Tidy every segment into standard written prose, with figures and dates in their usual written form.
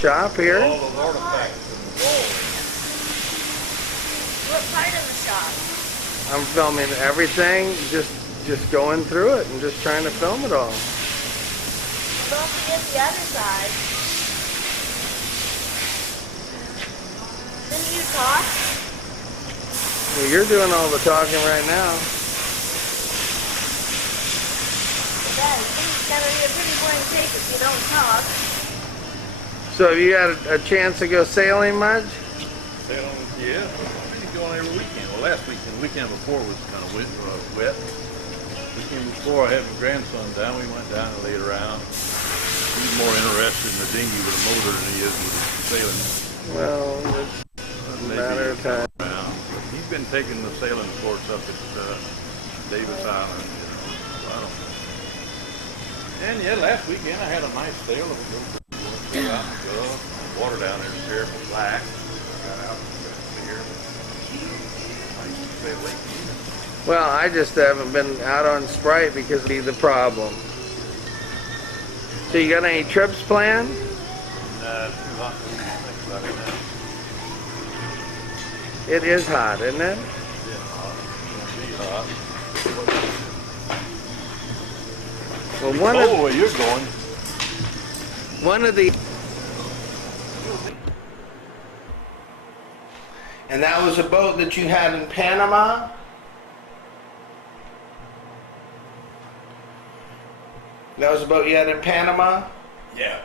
Shop here. All those artifacts and the walls. What part of the shop? I'm filming everything, just going through it and just trying to film it all. Don't forget the other side. Didn't you talk? Well, you're doing all the talking right now. Then it's gonna be a pretty boring take if you don't talk. So have you had a chance to go sailing much? Sailing, yeah. I've been going every weekend. Well, last weekend, the weekend before was kind of wet. Weekend before, I had my grandson down. We went down and laid around. He's more interested in the dinghy with a motor than he is with sailing. Well, it's a matter of time. Around. But he's been taking the sailing course up at Davis Island. You know, I don't know. And yeah, last weekend I had a nice sail. Out and go. Water down there is terrible black. Got out clear. I used to say Lake Union. Well, I just haven't been out on Sprite because it'd be the problem. So you got any trips planned? It's too hot to think about it now. It is hot, isn't it? It's hot. It's gonna be hot. Well, where you're going. One of the... And that was a boat that you had in Panama? That was a boat you had in Panama? Yeah.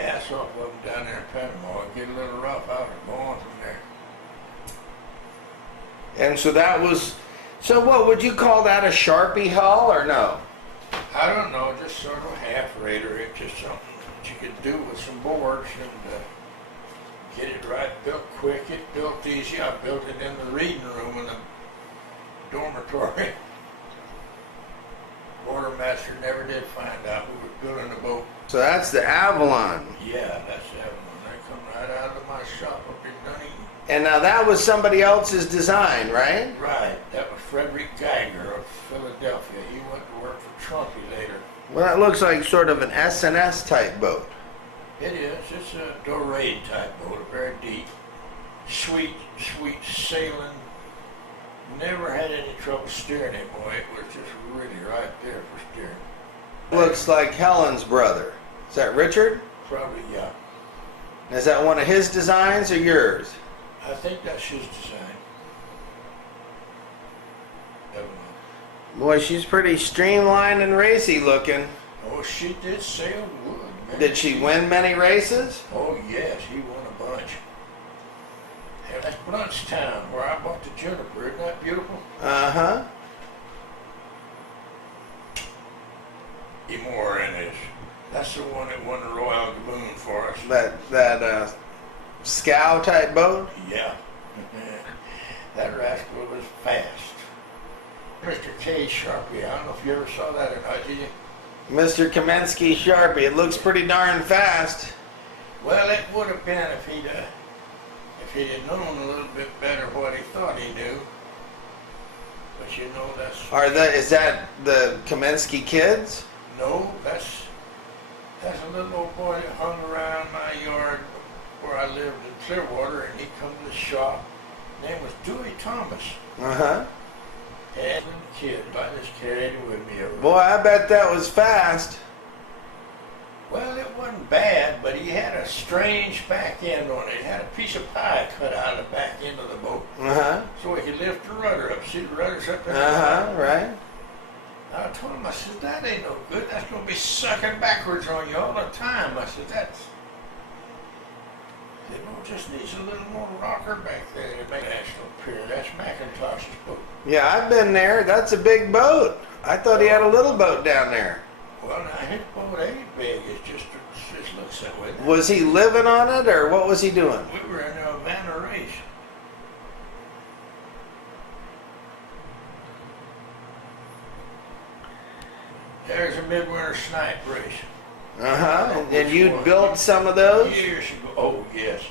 Ass off of them down there in Panama and get a little rough out and go on from there. And so that was... So what, would you call that a Sharpie hull or no? I don't know, just sort of half raider. It's just something that you could do with some boards and get it right, built quick. It built easy. I built it in the reading room in the dormitory. Quartermaster never did find out we were building a boat. So that's the Avalon. Yeah, that's that one. They come right out of my shop up in Dunedin. And now that was somebody else's design, right? Right, that was Frederick Geiger of Philadelphia. He went to work for Trumpy later. Well, that looks like sort of an S&S type boat. It is. It's a dorade type boat, very deep, sweet sailing. Never had any trouble steering it, boy. It was just really right there for steering. Looks like Helen's brother. Is that Richard? Probably, yeah. Is that one of his designs or yours? I think that's his design. Never mind. Boy, she's pretty streamlined and racy looking. Oh, she did sail good, man. Did she win many races? Oh, yes, he won a bunch. Yeah, that's Bluntstown, where I bought the Juniper. Isn't that beautiful? Uh-huh. Moran is. That's the one that won the Royal Gaboon for us. That scow type boat? Yeah. That rascal was fast. Mr. K. Sharpie, I don't know if you ever saw that or not, did you? Mr. Kamensky Sharpie. It looks pretty darn fast. Well, it would have been if he'd have known a little bit better what he thought he knew. But you know Is that the Kamensky kids? No, that's a little old boy that hung around my yard where I lived in Clearwater, and he come to the shop. His name was Dewey Thomas. Uh-huh. And the kid, I just carried him with me everywhere. Boy, I bet that was fast. Well, it wasn't bad, but he had a strange back end on it. It had a piece of pie cut out of the back end of the boat. Uh-huh. So he could lift the rudder up. See the rudder's up there? Uh-huh, right. I told him, I said, that ain't no good. That's going to be sucking backwards on you all the time. I said, just needs a little more rocker back there to make National Pier. That's McIntosh's boat. Yeah, I've been there. That's a big boat. I thought he had a little boat down there. Well, now his boat ain't big. It just looks that way. Was he living on it, or what was he doing? We were in a Havana race. There's a midwinter snipe race. Uh-huh. And you'd built some of those? Years ago. Oh, yes.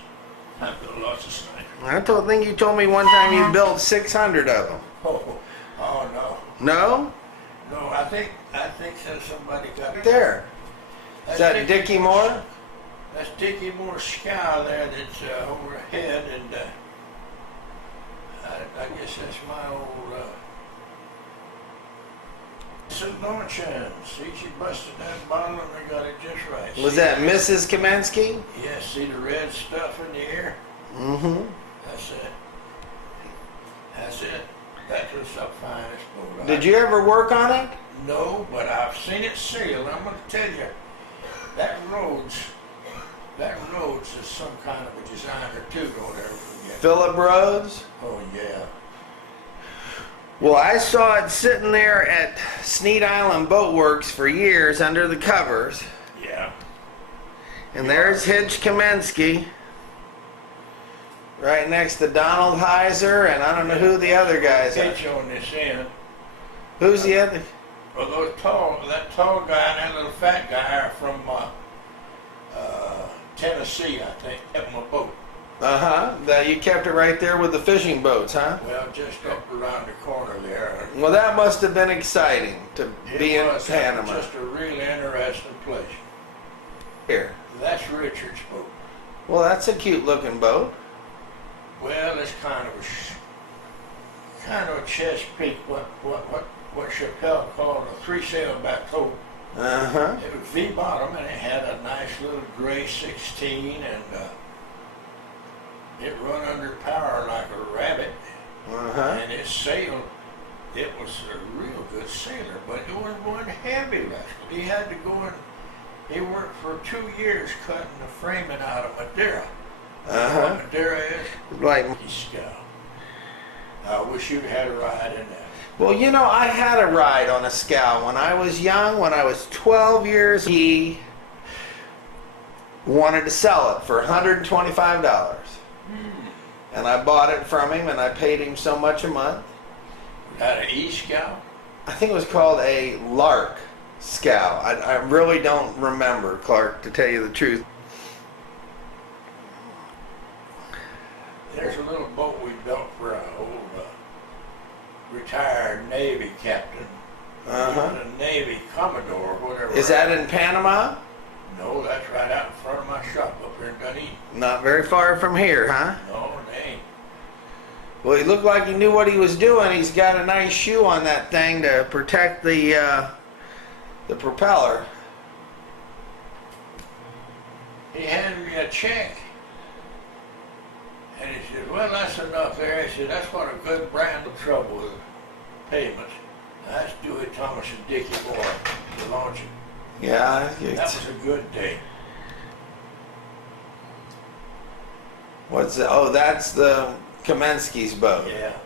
I built lots of snipe. I think you told me one time you built 600 of them. Oh no. No? think since somebody got Right there. Is that Dickie Moore? That's Dickie Moore's scow there that's overhead, and I guess that's my old St. Laurentians. See, she busted that bottle and they got it just right. Was See that Mrs. Kamensky? Yeah, see the red stuff in the air? Mm-hmm. That's it. That's it. That was the finest boat. Did you ever work on it? No, but I've seen it sail. I'm going to tell you, that Rhodes is some kind of a designer too, don't ever forget. Philip Rhodes? Oh, yeah. Well, I saw it sitting there at Sneed Island Boat Works for years under the covers. Yeah. And there's Hitch Kamensky, right next to Donald Heiser, and I don't know who the other guys are. Hitch on this end. Who's the other? Well, that tall guy and that little fat guy are from Tennessee, I think. Have them a boat. That you kept it right there with the fishing boats, huh? Well, just up around the corner there. Well, that must have been exciting to be in Panama. Just a really interesting place. Here. That's Richard's boat. Well, that's a cute looking boat. Well, it's kind of a Chesapeake, what Chappelle called a three-sail bateau. It was V-bottom, and it had a nice little gray 16, and it run under power like a rabbit. And it sailed. It was a real good sailor, but it was one heavy rascal. He had to go and he worked for 2 years cutting the framing out of Madeira. You know what Madeira is? Like, Scow. I wish you'd had a ride in that. well, you know, I had a ride on a scow when I was young. When I was 12 years, he wanted to sell it for $125. And I bought it from him, and I paid him so much a month. That an E-scow? I think it was called a Lark scow. I really don't remember, Clark, to tell you the truth. There's a little boat we built for an old retired Navy captain. A Navy Commodore, whatever. Is that in Panama? No, that's right out in front of my shop up here in Dunedin. Not very far from here, huh? No, it ain't. Well, he looked like he knew what he was doing. He's got a nice shoe on that thing to protect the propeller. He handed me a check. And he said, well, that's enough there. He said, that's what a good brand of trouble with payments. That's Dewey Thomas and Dickie Moore, the launching. Yeah. That was a good day. What's that? Oh, that's the Kamensky's boat. Yeah.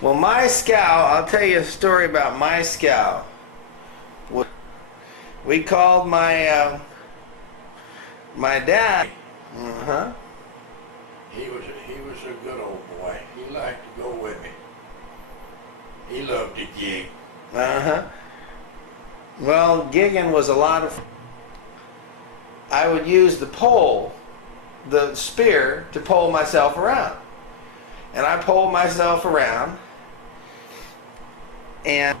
Well, my scow, I'll tell you a story about my scow. We called my my dad. He was a good old boy. He liked to go with me. He loved to gig. Well, gigging was a lot of. I would use the pole, the spear, to pole myself around, and I poled myself around, and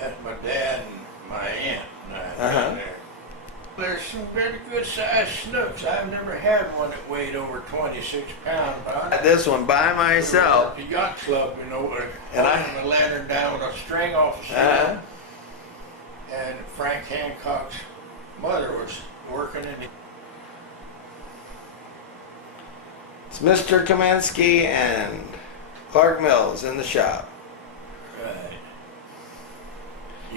That's my dad and my aunt and I down there. There's some very good sized snooks. I've never had one that weighed over 26 pounds. But I had this one by myself. the yacht club, you know, And holding the lantern down with a string off the side. And Frank Hancock's mother was working in the... It's Mr. Kamensky and Clark Mills in the shop. Right.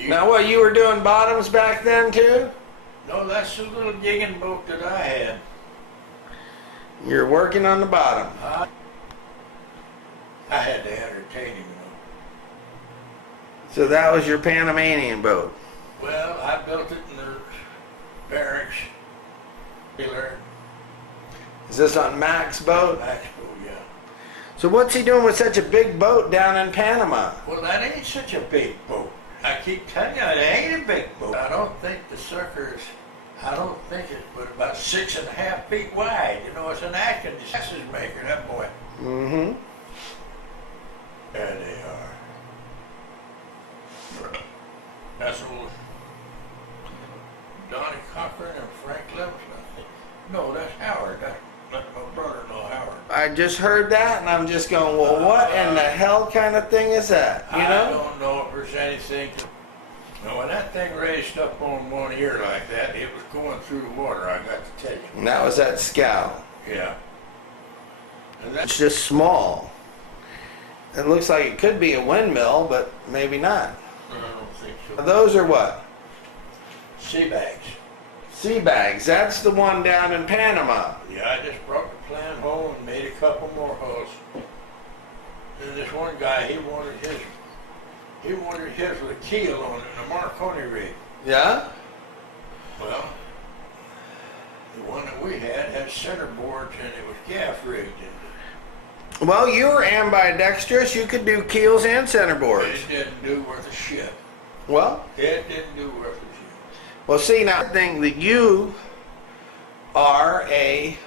Now, what, you were doing bottoms back then too? No, that's the little gigging boat that I had. You're working on the bottom. I had to entertain him, you know. So that was your Panamanian boat. Well, I built it in the barracks. Is this on Mac's boat? Mac's boat, yeah. So what's he doing with such a big boat down in Panama? Well, that ain't such a big boat. I keep telling you, it ain't a big boat. I don't think the sucker's, I don't think it's but about 6.5 feet wide. You know, it's an action sausage maker, that boy. Yeah, they are. That's old Donnie Cochran and Frank Levinson, I think. No, that's Howard. That's my brother-in-law, Howard. I just heard that, and I'm just going, well, what in the hell kind of thing is that? You I know? don't know if there's anything. Now, when that thing raised up on one ear like that, it was going through the water, I got to tell you. And that was that scow. Yeah. And It's that's just small. It looks like it could be a windmill, but maybe not. I don't think so. Those are what? Sea bags. Sea bags. That's the one down in Panama. Yeah, I just brought the plan home and made a couple more hulls. And this one guy, he wanted his with a keel on it, and a Marconi rig. Yeah? Well, the one that we had center boards and it was gaff rigged. And Well, you were ambidextrous. You could do keels and centerboards. it didn't do worth a shit. Well, It didn't do worth a shit. well, see, now I think that you are a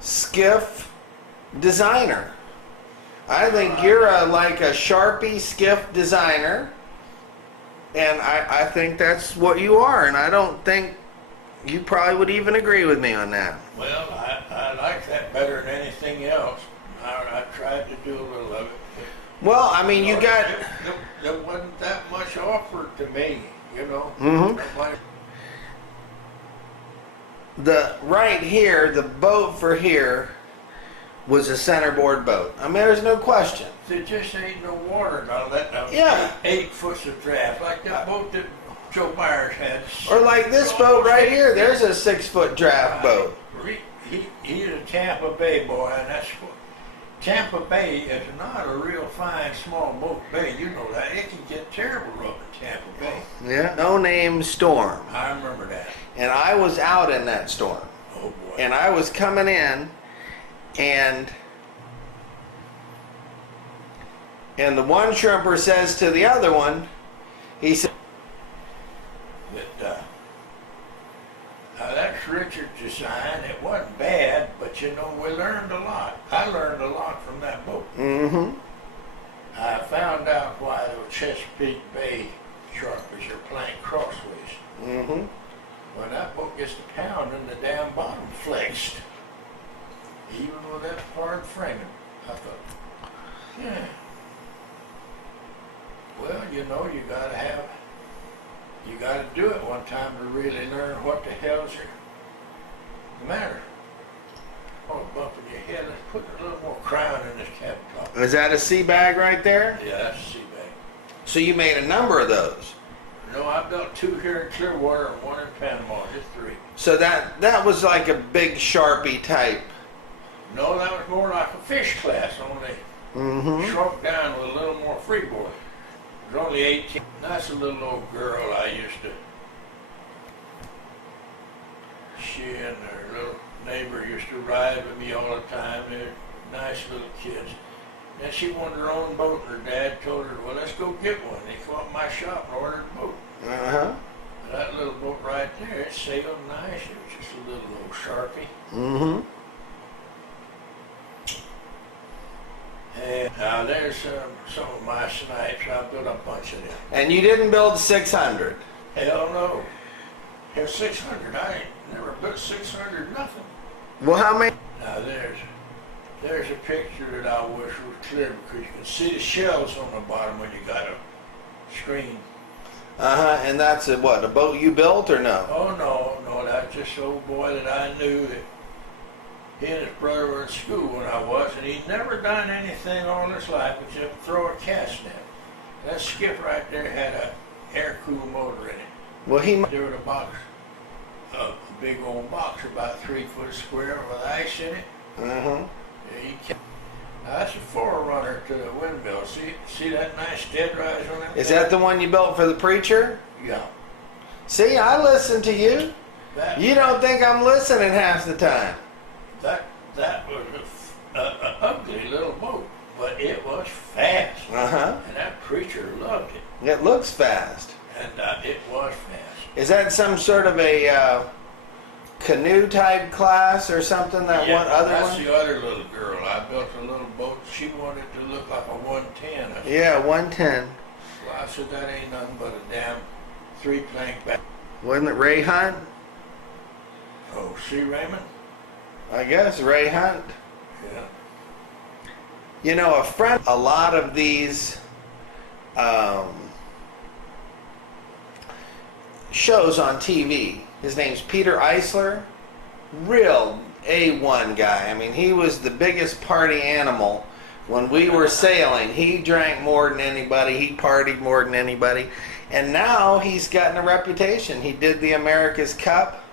skiff designer. I think you're like a Sharpie skiff designer, and I think that's what you are, and I don't think you probably would even agree with me on that. Well, I like that better than anything else. I tried to do a little of it. Well, I mean, you got... There wasn't that much offered to me, you know. Mm-hmm. Like, The right here, the boat for here, was a centerboard boat. I mean, there's no question. there just ain't no water now. That now, Yeah. 8 foot of draft, like that boat that Joe Myers had. Or like this boat right here, there's a 6-foot draft boat. He's a Tampa Bay boy, and that's what Tampa Bay is not a real fine small boat bay. You know that. It can get terrible up in Tampa Bay. Yeah. No name storm. I remember that. And I was out in that storm. Oh boy. And I was coming in, and the one shrimper says to the other one, he said, That, that's Richard's design. It wasn't bad, but you know, we learned a lot. I learned a lot from that boat. mm-hmm. I found out why the Chesapeake Bay sharpies are plank crossways. Mm-hmm. When that boat gets to pounding, the damn bottom flexed. Even with that hard framing. I thought, yeah. Well, you know, you gotta do it one time to really learn what the hell's the matter. Oh, bumping your head. Let's put a little more crown in this cap top. Is that a sea bag right there? Yeah, that's a sea bag. So you made a number of those. No, I built 2 here in Clearwater and 1 in Panama, just 3. So that was like a big Sharpie type. No, that was more like a fish class, only Mm-hmm. shrunk down with a little more freeboard. It was only 18. That's a little old girl I used to. She and her little neighbor used to ride with me all the time. They're nice little kids. Then she wanted her own boat, and her dad told her, well, let's go get one. They come up my shop and ordered a boat. Uh-huh. That little boat right there, it sailed nice. It was just a little old Sharpie. Mm-hmm. And now there's some of my snipes. I built a bunch of them. And you didn't build 600. Hell no. Have 600. I ain't never built 600 nothing. Well, how many? Now there's a picture that I wish was clear because you can see the shells on the bottom when you got a screen. Uh-huh. And that's a boat you built or no? Oh no, that's just an old boy that I knew that he and his brother were in school when I was, and he'd never done anything all his life except throw a cast net. That skiff right there had a air-cooled motor in it. Well, he... There was a box, a big old box about 3 foot square with ice in it. Uh-huh. Now, that's a forerunner to the windmill. See that nice dead rise on that? Is that the one you built for the preacher? Yeah. See, I listen to you. That, You don't think I'm listening half the time. That was a ugly little boat, but it was fast. Uh-huh. And that preacher loved it. It looks fast. And it was fast. Is that some sort of a canoe type class or something? That Yeah, one other that's one? the other little girl. I built a little boat. She wanted to looked like a 110. I said, Yeah, 110. well, I said, that ain't nothing but a damn 3-plank back. Wasn't it Ray Hunt? Oh, see, Raymond? I guess Ray Hunt. Yeah. You know, a lot of these shows on TV. His name's Peter Eisler. Real A1 guy. I mean, he was the biggest party animal when we were sailing. He drank more than anybody. He partied more than anybody. And now he's gotten a reputation. He did the America's Cup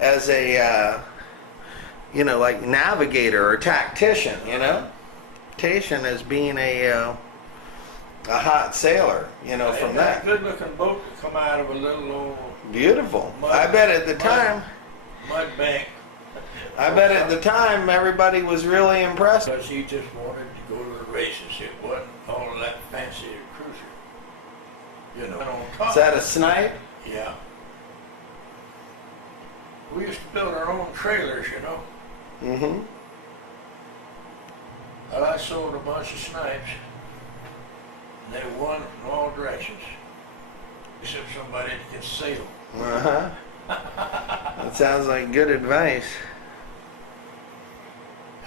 as a, you know, like navigator or tactician, you know? Tactician as being a hot sailor, you know, from that. Good looking boat to come out of a little old Beautiful. I bet at the time, mud bank. I bet at the time everybody was really impressed. Because he just wanted to go to the races. It wasn't all of that fancy cruiser. You know, on top. Is that a snipe? Yeah. We used to build our own trailers, you know. Mm-hmm. Well, I sold a bunch of snipes. And they won in all directions. Except somebody that can sail. Uh-huh. That sounds like good advice.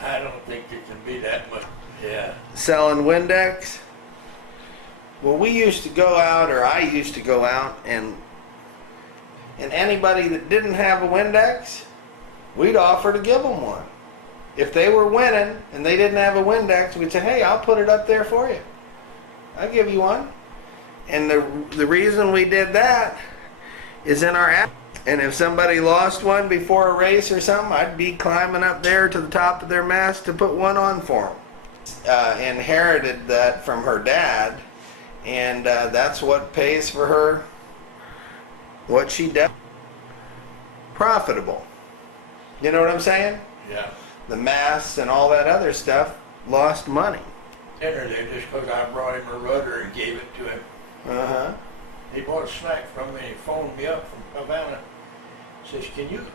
I don't think it can be that much. Yeah. Selling Windex? Well, we used to go out, or I used to go out, and anybody that didn't have a Windex, we'd offer to give them one. If they were winning and they didn't have a Windex, we'd say, hey, I'll put it up there for you. I'll give you one. And the reason we did that is in our app. And if somebody lost one before a race or something, I'd be climbing up there to the top of their mast to put one on for them. Inherited that from her dad, and that's what pays for her what she does. Profitable. You know what I'm saying? Yeah. The masts and all that other stuff lost money. Dinner there just because I brought him a rudder and gave it to him. Uh-huh. He bought a snack from me. He phoned me up from Havana. Says, can you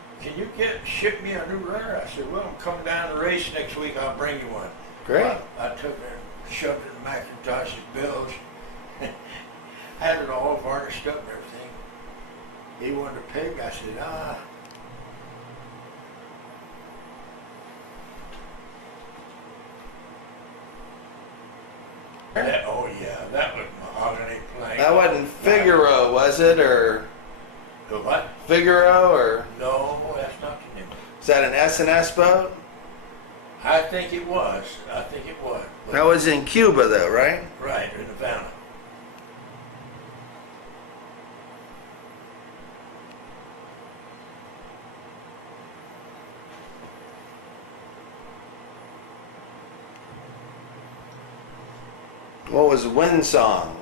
ship me a new rudder? I said, well, I'm coming down to the race next week. I'll bring you one. Great. I took it and shoved it in Macintosh's bills. Had it all varnished up and everything. He wanted a pig. I said, oh yeah, that was mahogany plank. That wasn't Figaro, was it? Or The what? Figaro, or No, that's not the name. is that an S&S boat? I think it was. I think it was. That was in Cuba though, right? Right, in Havana. What was Windsong?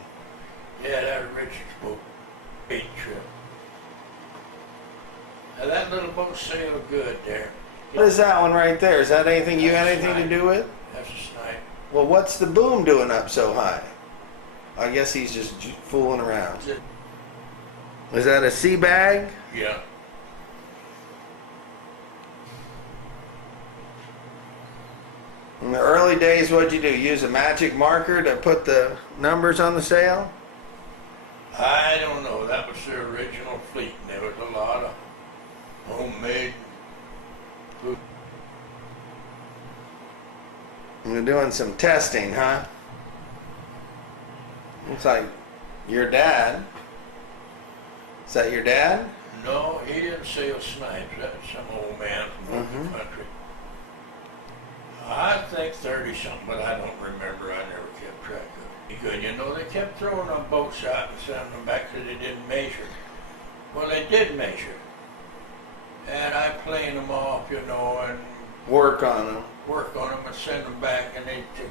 Yeah, that was Richard's boat. Bait trip. Now that little boat sailed good there. What is that one right there? Is that anything you had anything to do with? That's a snipe. Well, what's the boom doing up so high? I guess he's just fooling around. Is that a sea bag? Yeah. In the early days, what'd you do? Use a magic marker to put the numbers on the sail? I don't know. That was the original fleet, and there was a lot of homemade food. You're doing some testing, huh? Looks like your dad. Is that your dad? No, he didn't sail snipes. That was some old man from the country. I think 30 something, but I don't remember. I never kept track of it. Because, you know, they kept throwing them boats out and sending them back because they didn't measure. Well, they did measure. And I planed them off, you know, and Work on them. work on them and send them back. And they took.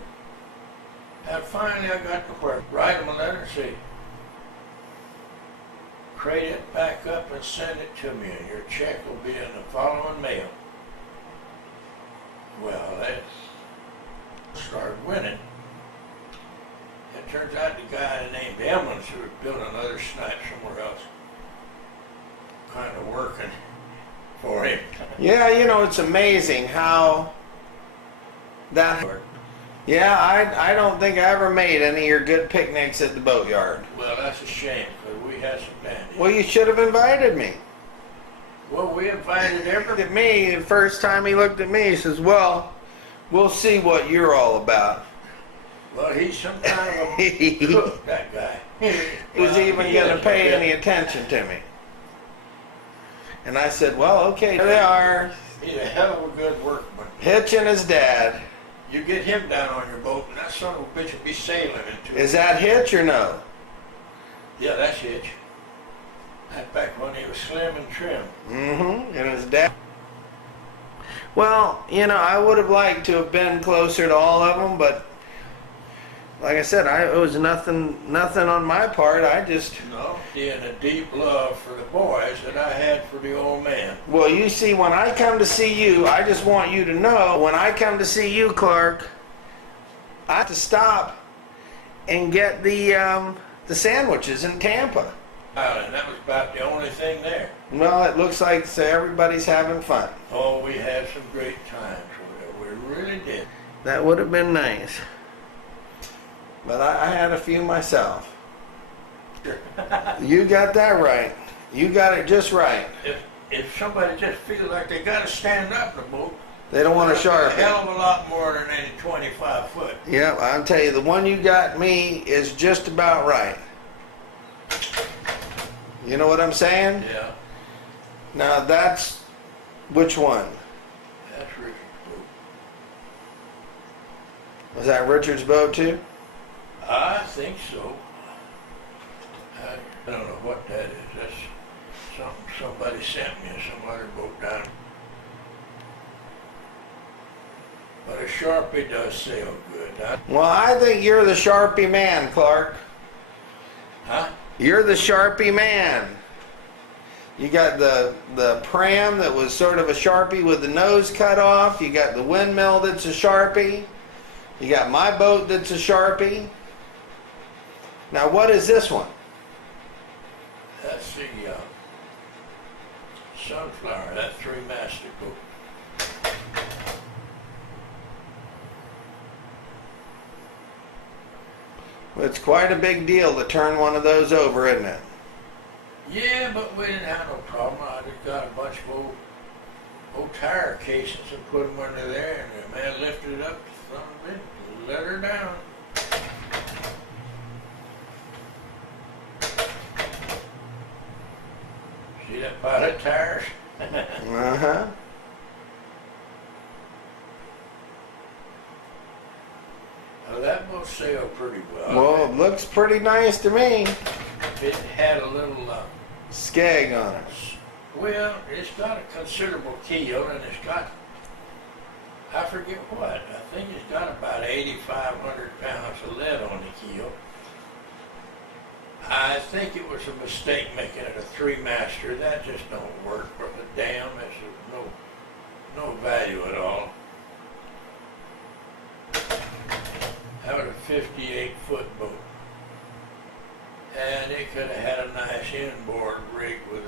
And finally I got to where, write them a letter and say, crate it back up and send it to me, and your check will be in the following mail. Well, that started winning. It turns out the guy named Emmons, who was building another snipe somewhere else, kind of working for him. Yeah, you know, it's amazing how that... Yeah, I don't think I ever made any of your good picnics at the boatyard. Well, that's a shame, because we had some dandies. Well, you should have invited me. Well, we invited Looked everybody. at me, the first time he looked at me, he says, well, we'll see what you're all about. Well, he's some kind of a cook, that guy. Who's even going to pay any attention to me? And I said, well, okay, there they are. He's a hell of a good workman. Hitch and his dad. You get him down on your boat, and that son of a bitch will be sailing into it. Is that Hitch or no? Yeah, that's Hitch. That's back when he was slim and trim. Mm-hmm. And his dad. Well, you know, I would have liked to have been closer to all of them, but like I said, it was nothing on my part. I just. No, and a deep love for the boys that I had for the old man. Well, you see, when I come to see you, I just want you to know, when I come to see you, Clark, I have to stop and get the sandwiches in Tampa. And that was about the only thing there. Well, it looks like everybody's having fun. Oh, we had some great times. We really did. That would have been nice. But I had a few myself. You got that right. You got it just right. If somebody just feels like they got to stand up in the boat, They don't want to a sharpen. hell of a lot more than any 25 foot. Yeah, I'll tell you, the one you got me is just about right. You know what I'm saying? Yeah, Now that's which one? that's Richard's boat. Was that Richard's boat too? I think so. I don't know what that is. That's something somebody sent me, some other boat down. But a Sharpie does sail good. Well, I think you're the Sharpie man, Clark. Huh? You're the Sharpie man. You got the pram that was sort of a Sharpie with the nose cut off. You got the windmill that's a Sharpie. You got my boat that's a Sharpie. Now what is this one? That's the Sunflower, that three-masted boat. It's quite a big deal to turn one of those over, isn't it? Yeah, but we didn't have no problem. I just got a bunch of old tire casings and put them under there, and the man lifted it up, son of a bitch, let her down. See that pile of tires? Uh-huh. Well, that boat sailed pretty well. Well, it looks pretty nice to me. It had a little, Skeg on it. well, it's got a considerable keel, and it's got, I forget what, I think it's got about 8,500 pounds of lead on the keel. I think it was a mistake making it a three-master. That just don't work for the dam. It's no value at all. That was a 58-foot boat. And it could have had a nice inboard rig with,